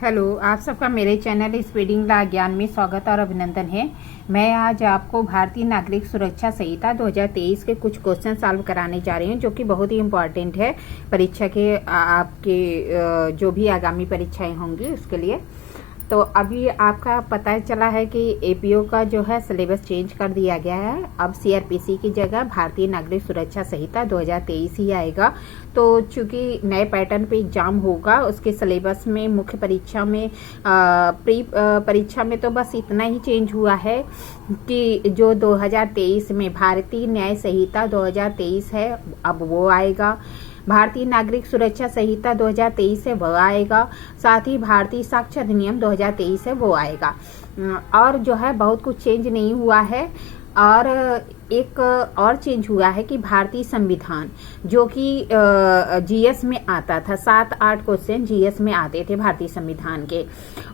Hello, आप सबका मेरे चैनल स्पीडिंग ला ज्ञान में स्वागत और अभिनंदन है। मैं आज आपको भारतीय नागरिक सुरक्षा संहिता 2023 के कुछ क्वेश्चन सॉल्व कराने जा रही हूँ, जो कि बहुत ही इम्पोर्टेंट है परीक्षा के आपके जो भी आगामी परीक्षाएं होंगी उसके लिए। तो अभी आपका पता चला है कि एपीओ का जो है सिलेबस चेंज कर दिया गया है। अब सीआरपीसी की जगह भारतीय नागरिक सुरक्षा संहिता 2023 ही आएगा। तो चूंकि नए पैटर्न पे एग्जाम होगा, उसके सिलेबस में मुख्य परीक्षा में प्री परीक्षा में तो बस इतना ही चेंज हुआ है कि जो 2023 में भारतीय न्याय संहिता 2023 है, अब वो आएगा। भारतीय नागरिक सुरक्षा संहिता 2023 है, वो आएगा। साथ ही भारतीय साक्ष्य अधिनियम 2023 है, वो आएगा। और जो है बहुत कुछ चेंज नहीं हुआ है। और एक और चेंज हुआ है कि भारतीय संविधान, जो कि जीएस में आता था, 7-8 क्वेश्चन जीएस में आते थे भारतीय संविधान के,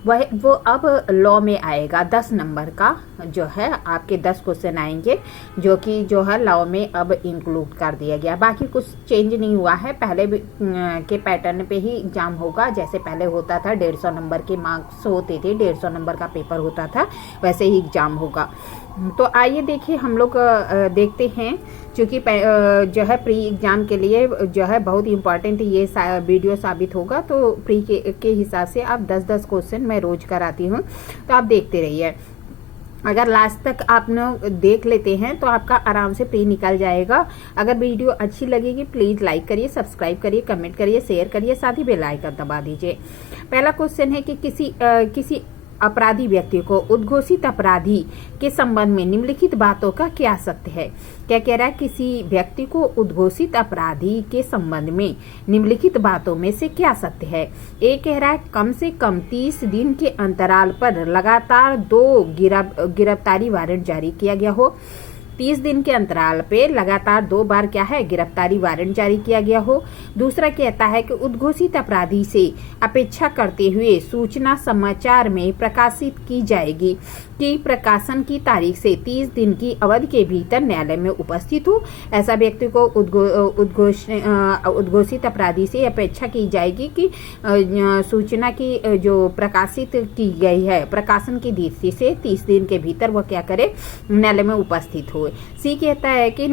वो अब लॉ में आएगा। 10 नंबर का जो है आपके 10 क्वेश्चन आएंगे, जो कि जो है लॉ में अब इंक्लूड कर दिया गया। बाकी कुछ चेंज नहीं हुआ है। पहले के पैटर्न पे ही एग्जाम होगा। जैसे पहले होता था 150 नंबर के मार्क्स होते थे, 150 नंबर का पेपर होता था, वैसे ही एग्जाम होगा। तो आइए देखिए, हम लोग देखते हैं, क्योंकि जो है प्री एग्जाम के लिए जो है बहुत इम्पॉर्टेंट ये वीडियो साबित होगा। तो प्री के हिसाब से आप 10-10 क्वेश्चन मैं रोज कराती हूँ, तो आप देखते रहिए। अगर लास्ट तक आप देख लेते हैं तो आपका आराम से प्री निकल जाएगा। अगर वीडियो अच्छी लगेगी प्लीज लाइक करिए, सब्सक्राइब करिए, कमेंट करिए, शेयर करिए, साथ ही बेल आइकन दबा दीजिए। पहला क्वेश्चन है कि किसी अपराधी व्यक्ति को उद्घोषित अपराधी के संबंध में निम्नलिखित बातों का क्या सत्य है। क्या कह रहा है? किसी व्यक्ति को उद्घोषित अपराधी के संबंध में निम्नलिखित बातों में से क्या सत्य है। एक कह रहा है कम से कम 30 दिन के अंतराल पर लगातार 2 गिरफ्तारी वारंट जारी किया गया हो। 30 दिन के अंतराल पे लगातार 2 बार क्या है, गिरफ्तारी वारंट जारी किया गया हो। दूसरा कहता है कि उद्घोषित अपराधी से अपेक्षा करते हुए सूचना समाचार में प्रकाशित की जाएगी कि प्रकाशन की तारीख से 30 दिन की अवधि के भीतर न्यायालय में उपस्थित हो। ऐसा व्यक्ति को उद्घोषित अपराधी से अपेक्षा की जाएगी कि सूचना की जो प्रकाशित की गई है, प्रकाशन की तिथि से 30 दिन के भीतर वह क्या करे, न्यायालय में उपस्थित हो। सी कहता है कि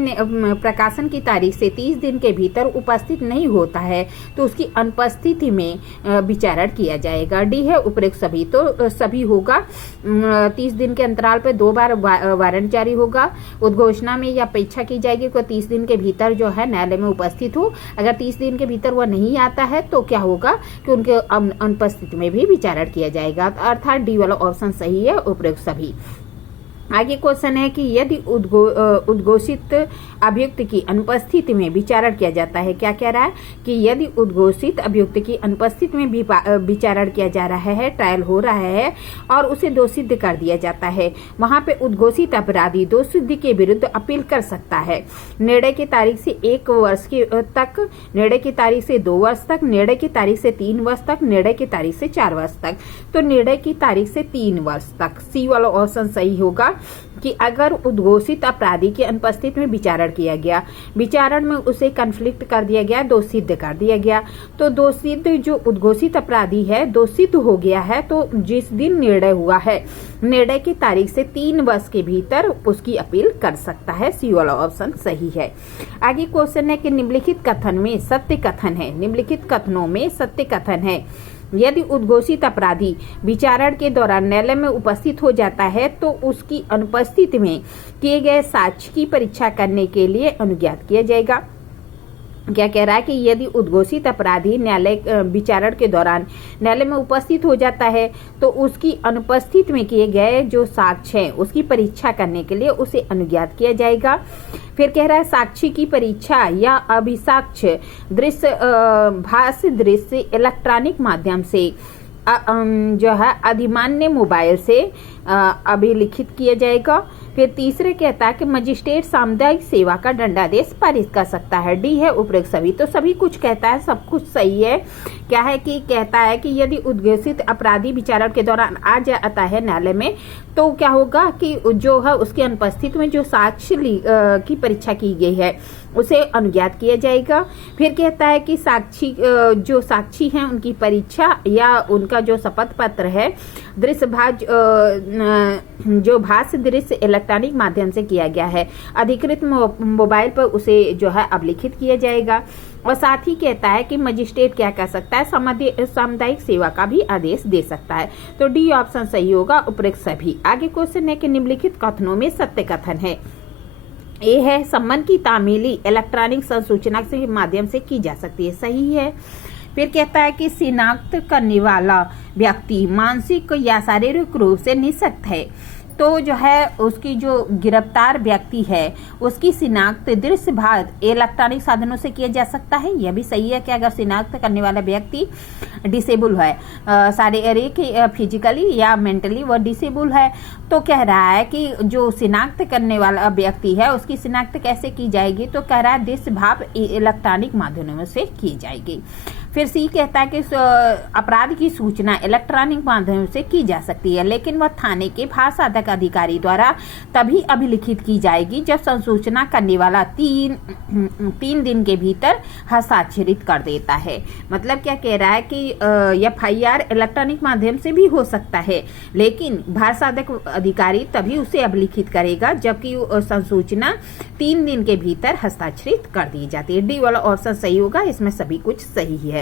प्रकाशन की तारीख से 30 दिन के भीतर उपस्थित नहीं होता है तो उसकी अनुपस्थिति में विचारण किया जाएगा। डी है उपरोक्त सभी, तो सभी होगा। 30 दिन के अंतराल पर 2 बार वारंट जारी होगा। उद्घोषणा में यह अपेक्षा की जाएगी कि 30 दिन के भीतर जो है न्यायालय में उपस्थित हो। अगर 30 दिन के भीतर वह नहीं आता है तो क्या होगा कि उनके अनुपस्थिति में भी विचारण किया जाएगा। अर्थात डी वाला ऑप्शन सही है, उपरोक्त सभी। आगे क्वेश्चन है कि यदि उद्घोषित अभियुक्त की अनुपस्थिति में विचारण किया जाता है। क्या कह रहा है कि यदि उद्घोषित अभियुक्त की अनुपस्थिति में भी विचारण किया जा रहा है, ट्रायल हो रहा है और उसे दोषित कर दिया जाता है, वहां पे उद्घोषित अपराधी दोषसिद्धि के विरुद्ध अपील कर सकता है। निर्णय की तारीख से 1 वर्ष तक, निर्णय की तारीख से 2 वर्ष तक, निर्णय की तारीख से 3 वर्ष तक, निर्णय की तारीख से 4 वर्ष तक। तो निर्णय की तारीख से 3 वर्ष तक, सी वाला ऑप्शन सही होगा कि अगर उद्घोषित अपराधी की अनुपस्थिति में विचारण किया गया, विचारण में उसे कन्फ्लिक्ट कर दिया गया, दोषसिद्ध कर दिया गया, तो दोषसिद्ध जो उद्घोषित अपराधी है दोषित हो गया है, तो जिस दिन निर्णय हुआ है, निर्णय की तारीख से 3 वर्ष के भीतर उसकी अपील कर सकता है। सी वाला ऑप्शन सही है। आगे क्वेश्चन है कि निम्नलिखित कथन में सत्य कथन है। निम्नलिखित कथनों में सत्य कथन है। यदि उद्घोषित अपराधी विचारण के दौरान न्यायालय में उपस्थित हो जाता है तो उसकी अनुपस्थिति में किए गए साक्ष्य की परीक्षा करने के लिए अनुज्ञात किया जाएगा। क्या कह रहा है कि यदि उद्घोषित अपराधी न्यायालय विचारण के दौरान न्यायालय में उपस्थित हो जाता है तो उसकी अनुपस्थिति में किए गए जो साक्ष्य हैं उसकी परीक्षा करने के लिए उसे अनुज्ञात किया जाएगा। फिर कह रहा है साक्षी की परीक्षा या अभिसाक्ष्य दृश्य भाष्य दृश्य इलेक्ट्रॉनिक माध्यम से जो है अधिमान्य मोबाइल से अभिलिखित किया जाएगा। फिर तीसरे कहता है कि मजिस्ट्रेट सामुदायिक सेवा का दंडादेश पारित कर सकता है। डी है उपरोक्त सभी। तो सभी कुछ कहता है, सब कुछ सही है। क्या है कि कहता है कि यदि उद्घोषित अपराधी विचारण के दौरान आ जाता है न्यायालय में, तो क्या होगा कि जो है उसकी अनुपस्थिति में जो साक्ष्य की परीक्षा की गई है उसे अनुज्ञात किया जाएगा। फिर कहता है कि जो साक्षी हैं उनकी परीक्षा या उनका जो शपथ पत्र है जो भाष्य दृश्य इलेक्ट्रॉनिक माध्यम से किया गया है, अधिकृत मोबाइल पर उसे जो है अभिलिखित किया जाएगा। और साथ ही कहता है कि मजिस्ट्रेट क्या कर सकता है, सामुदायिक सेवा का भी आदेश दे सकता है। तो डी ऑप्शन सही होगा, उपरोक्त सभी। आगे क्वेश्चन है कि निम्नलिखित कथनों में सत्य कथन है। ए है सम्मन की तामीली इलेक्ट्रॉनिक संसूचना के माध्यम से की जा सकती है, सही है। फिर कहता है कि शिनाख्त करने वाला व्यक्ति मानसिक या शारीरिक रूप से निःशक्त है, तो जो है उसकी जो गिरफ्तार व्यक्ति है उसकी शिनाख्त दृश्य भाग इलेक्ट्रॉनिक साधनों से किया जा सकता है। यह भी सही है कि अगर शिनाख्त करने वाला व्यक्ति डिसेबल है, शारीरिक फिजिकली या मेंटली वो डिसेबल है, तो कह रहा है कि जो शिनाख्त करने वाला व्यक्ति है उसकी शिनाख्त कैसे की जाएगी, तो कह रहा है दृश्य भाव इलेक्ट्रॉनिक माध्यमों से की जाएगी। फिर सी कहता है कि अपराध की सूचना इलेक्ट्रॉनिक माध्यम से की जा सकती है, लेकिन वह थाने के भाषाधक अधिकारी द्वारा तभी अभिलिखित की जाएगी जब संसूचना करने वाला तीन दिन के भीतर हस्ताक्षरित कर देता है। मतलब क्या कह रहा है कि FIR इलेक्ट्रॉनिक माध्यम से भी हो सकता है, लेकिन भाषाधक अधिकारी तभी उसे अभिलिखित करेगा जबकि संसूचना 3 दिन के भीतर हस्ताक्षरित कर दी जाती है। डी वाला ऑप्शन सही होगा, इसमें सभी कुछ सही है।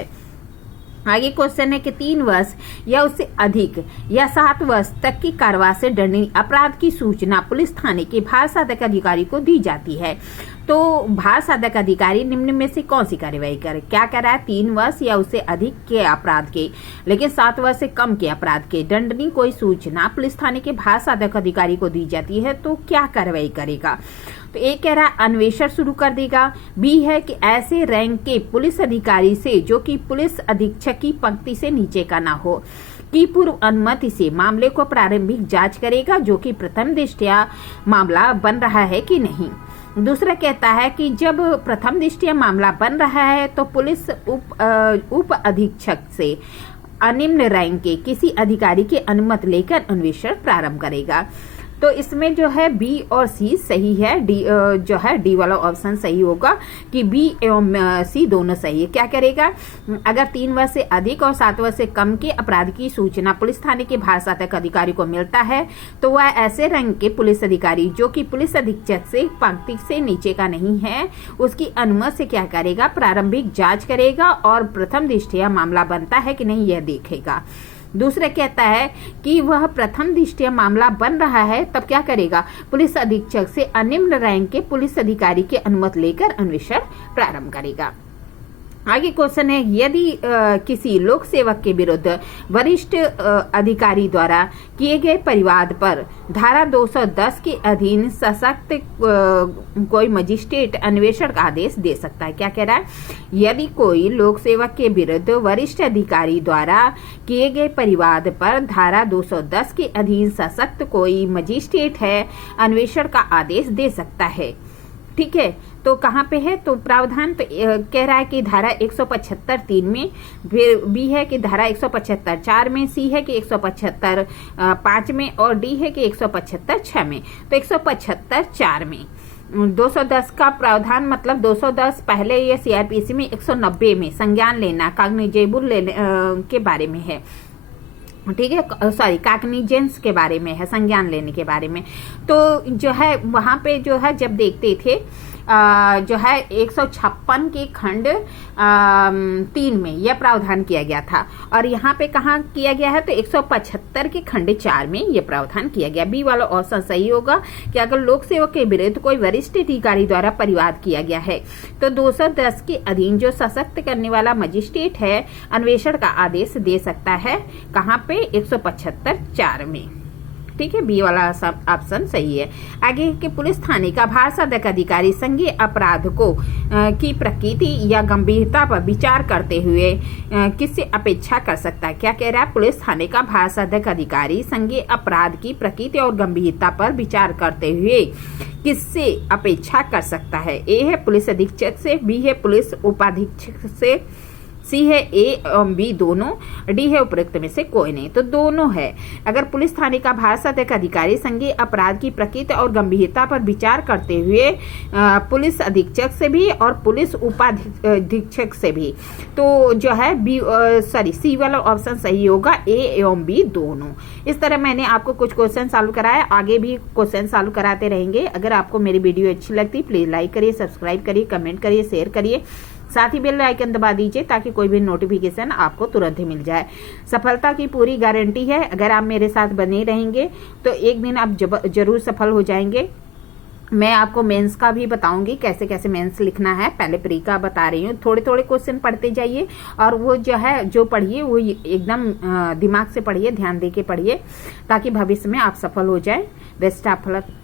आगे क्वेश्चन है कि 3 वर्ष या उससे अधिक या 7 वर्ष तक की कारावास से दंडनीय अपराध की सूचना पुलिस थाने के भार साधक अधिकारी को दी जाती है, तो भार साधक अधिकारी निम्न में से कौन सी कार्यवाही करे। क्या कर रहा है, 3 वर्ष या उससे अधिक के अपराध के लेकिन 7 वर्ष से कम के अपराध के दंडनीय कोई सूचना पुलिस थाने के भार साधक अधिकारी को दी जाती है, तो क्या कार्रवाई करेगा। तो ए कह रहा है अन्वेषण शुरू कर देगा। बी है कि ऐसे रैंक के पुलिस अधिकारी से जो कि पुलिस अधीक्षक की पंक्ति से नीचे का ना हो की पूर्व अनुमति से मामले को प्रारंभिक जांच करेगा, जो कि प्रथम दृष्टया मामला बन रहा है कि नहीं। दूसरा कहता है कि जब प्रथम दृष्टया मामला बन रहा है तो पुलिस उप अधीक्षक से अनिम्न रैंक के किसी अधिकारी की अनुमति लेकर अन्वेषण प्रारंभ करेगा। तो इसमें जो है बी और सी सही है। डी जो है डी वाला ऑप्शन सही होगा कि बी एवं सी दोनों सही है। क्या करेगा, अगर 3 वर्ष से अधिक और 7 वर्ष से कम के अपराध की सूचना पुलिस थाने के भार साधक अधिकारी को मिलता है, तो वह ऐसे रंग के पुलिस अधिकारी जो कि पुलिस अधीक्षक से पंक्ति से नीचे का नहीं है उसकी अनुमति से क्या करेगा, प्रारंभिक जांच करेगा और प्रथम दृष्टया मामला बनता है कि नहीं यह देखेगा। दूसरा कहता है कि वह प्रथम दृष्टया मामला बन रहा है, तब क्या करेगा, पुलिस अधीक्षक से अनिम्न रैंक के पुलिस अधिकारी की अनुमति लेकर अन्वेषण प्रारंभ करेगा। आगे क्वेश्चन है, यदि किसी लोक सेवक के विरुद्ध वरिष्ठ अधिकारी द्वारा किए गए परिवाद पर धारा 210 के अधीन सशक्त कोई मजिस्ट्रेट अन्वेषण का आदेश दे सकता है। क्या कह रहा है, यदि कोई लोक सेवक के विरुद्ध वरिष्ठ अधिकारी द्वारा किए गए परिवाद पर धारा 210 के अधीन सशक्त कोई मजिस्ट्रेट है अन्वेषण का आदेश दे सकता है। ठीक है, तो कहाँ पे है, तो प्रावधान तो कह रहा है कि धारा 175(3) में, फिर बी है कि धारा 175(4) में, सी है कि 175(5) में और डी है कि 175(6) में। तो 175(4) में 210 का प्रावधान मतलब 210 पहले ये CRPC में 190 में संज्ञान लेना कॉग्निजेबल लेने के बारे में है। ठीक है, सॉरी कॉग्निजेंस के बारे में है, संज्ञान लेने के बारे में। तो जो है वहां पे जो है जब देखते थे जो है 156 के खंड 3 में यह प्रावधान किया गया था और यहाँ पे कहाँ किया गया है, तो 175 के खंड 4 में यह प्रावधान किया गया। बी वाला ऑप्शन सही होगा कि अगर लोक सेवक के विरुद्ध कोई वरिष्ठ अधिकारी द्वारा परिवाद किया गया है तो 210 के अधीन जो सशक्त करने वाला मजिस्ट्रेट है अन्वेषण का आदेश दे सकता है। कहाँ पे, 175(4) में। ठीक है, बी वाला ऑप्शन सही है। आगे के पुलिस थाने का भाषादक अधिकारी संज्ञेय अपराध को की प्रकृति या गंभीरता पर विचार करते हुए किससे अपेक्षा कर सकता है? क्या कह रहा है? पुलिस थाने का भाषादक अधिकारी संज्ञेय अपराध की प्रकृति और गंभीरता पर विचार करते हुए किससे अपेक्षा कर सकता है? ए है पुलिस अधीक्षक से, बी है पुलिस उपाधीक्षक से, सी है ए एवं बी दोनों, डी है उपरोक्त में से कोई नहीं। तो दोनों है। अगर पुलिस थाने का भाषादक अधिकारी संज्ञेय अपराध की प्रकृति और गंभीरता पर विचार करते हुए पुलिस अधीक्षक से भी और पुलिस उपाधीक्षक से भी, तो जो है बी सी वाला ऑप्शन सही होगा, ए एवं बी दोनों। इस तरह मैंने आपको कुछ क्वेश्चन सॉल्व कराया, आगे भी क्वेश्चन सॉल्व कराते रहेंगे। अगर आपको मेरी वीडियो अच्छी लगती प्लीज लाइक करिए, सब्सक्राइब करिए, कमेंट करिए, शेयर करिए, साथ ही बेल आइकन दबा दीजिए ताकि कोई भी नोटिफिकेशन आपको तुरंत ही मिल जाए। सफलता की पूरी गारंटी है। अगर आप मेरे साथ बने रहेंगे तो एक दिन आप जरूर सफल हो जाएंगे। मैं आपको मेंस का भी बताऊंगी कैसे कैसे मेंस लिखना है। पहले प्री का बता रही हूँ, थोड़े थोड़े क्वेश्चन पढ़ते जाइए और वो जो है जो पढ़िए वो एकदम दिमाग से पढ़िए, ध्यान दे के पढ़िए ताकि भविष्य में आप सफल हो जाए। Best of luck.